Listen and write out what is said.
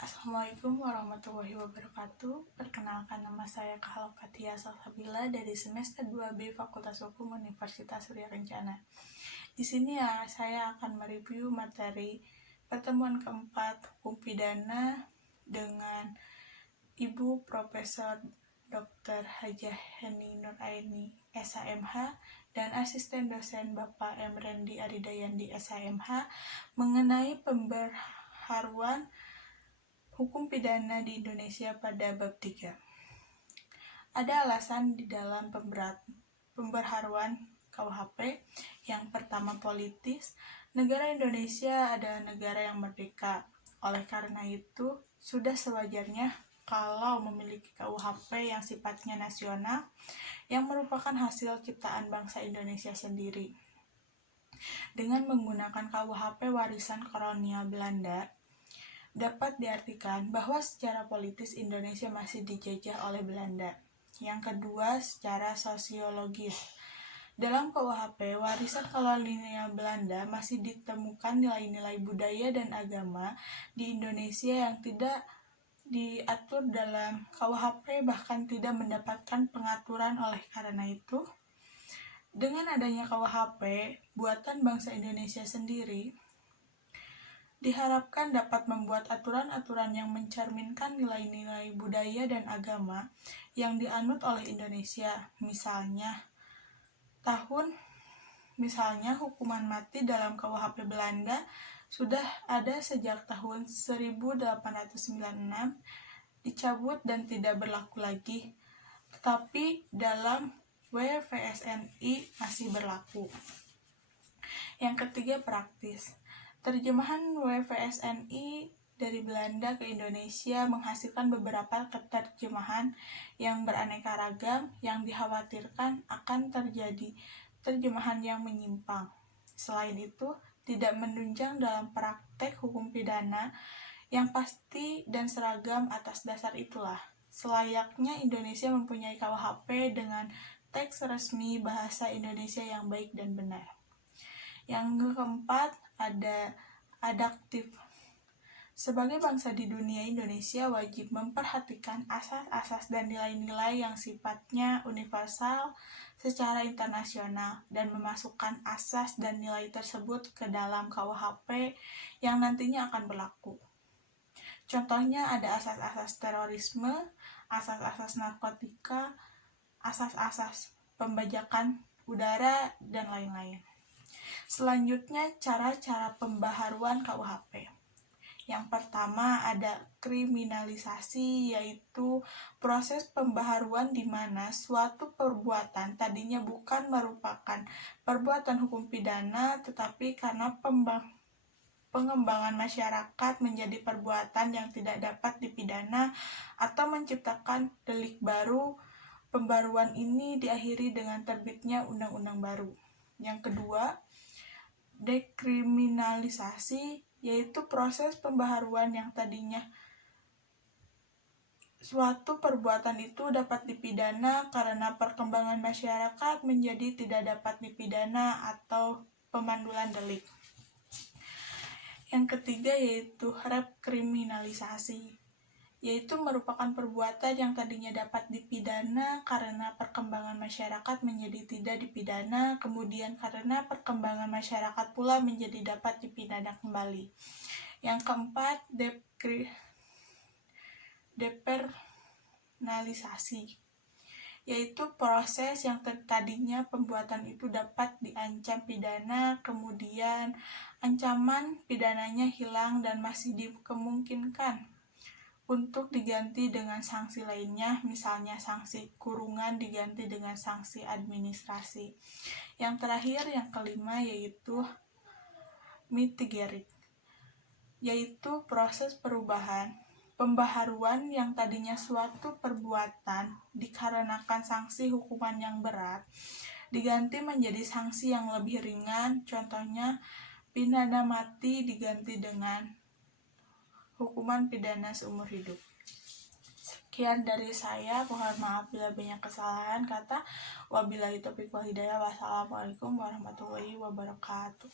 Assalamualaikum warahmatullahi wabarakatuh. Perkenalkan, nama saya Kahalkatia Salsabila dari semester 2B Fakultas Hukum Universitas Surya Kencana. Di sini saya akan mereview materi pertemuan keempat hukum pidana dengan Ibu Profesor Dr. Hajah Heni Nuraini SHMH dan asisten dosen Bapak M. Rendi Aridayandi SHMH mengenai pembaharuan hukum pidana di Indonesia pada bab 3. Ada alasan di dalam pembaharuan KUHP. Yang pertama, politis. Negara Indonesia adalah negara yang merdeka. Oleh karena itu, sudah sewajarnya kalau memiliki KUHP yang sifatnya nasional yang merupakan hasil ciptaan bangsa Indonesia sendiri. Dengan menggunakan KUHP warisan kolonial Belanda, dapat diartikan bahwa secara politis Indonesia masih dijajah oleh Belanda. Yang kedua, secara sosiologis. Dalam KUHP, warisan kolonial Belanda masih ditemukan nilai-nilai budaya dan agama di Indonesia yang tidak diatur dalam KUHP, bahkan tidak mendapatkan pengaturan. Oleh karena itu, dengan adanya KUHP buatan bangsa Indonesia sendiri, diharapkan dapat membuat aturan-aturan yang mencerminkan nilai-nilai budaya dan agama yang dianut oleh Indonesia. Misalnya hukuman mati dalam KUHP Belanda sudah ada sejak tahun 1896, dicabut dan tidak berlaku lagi, tetapi dalam WVSNI masih berlaku. Yang ketiga, praktis. Terjemahan WVSNI dari Belanda ke Indonesia menghasilkan beberapa keterjemahan yang beraneka ragam yang dikhawatirkan akan terjadi terjemahan yang menyimpang. Selain itu, tidak menunjang dalam praktek hukum pidana yang pasti dan seragam. Atas dasar itulah, selayaknya Indonesia mempunyai KUHP dengan teks resmi bahasa Indonesia yang baik dan benar. Yang keempat, ada adaptif. Sebagai bangsa di dunia, Indonesia wajib memperhatikan asas-asas dan nilai-nilai yang sifatnya universal secara internasional dan memasukkan asas dan nilai tersebut ke dalam KUHP yang nantinya akan berlaku. Contohnya ada asas-asas terorisme, asas-asas narkotika, asas-asas pembajakan udara, dan lain-lain. Selanjutnya, cara-cara pembaharuan KUHP. Yang pertama, ada kriminalisasi, yaitu proses pembaharuan di mana suatu perbuatan tadinya bukan merupakan perbuatan hukum pidana, tetapi karena pengembangan masyarakat menjadi perbuatan yang tidak dapat dipidana atau menciptakan delik baru. Pembaruan ini diakhiri dengan terbitnya undang-undang baru. Yang kedua, dekriminalisasi, yaitu proses pembaharuan yang tadinya suatu perbuatan itu dapat dipidana karena perkembangan masyarakat menjadi tidak dapat dipidana atau pemandulan delik. Yang ketiga, yaitu rekriminalisasi, yaitu merupakan perbuatan yang tadinya dapat dipidana karena perkembangan masyarakat menjadi tidak dipidana, kemudian karena perkembangan masyarakat pula menjadi dapat dipidana kembali. Yang keempat, depernalisasi, yaitu proses yang tadinya pembuatan itu dapat diancam pidana, kemudian ancaman pidananya hilang dan masih dikemungkinkan untuk diganti dengan sanksi lainnya, misalnya sanksi kurungan diganti dengan sanksi administrasi. Yang terakhir, yang kelima, yaitu mitigasi, yaitu proses pembaharuan yang tadinya suatu perbuatan dikarenakan sanksi hukuman yang berat diganti menjadi sanksi yang lebih ringan. Contohnya, pidana mati diganti dengan hukuman pidana seumur hidup. Sekian dari saya, mohon maaf bila banyak kesalahan kata. Wabillahi taufiq wal hidayah. Wassalamualaikum warahmatullahi wabarakatuh.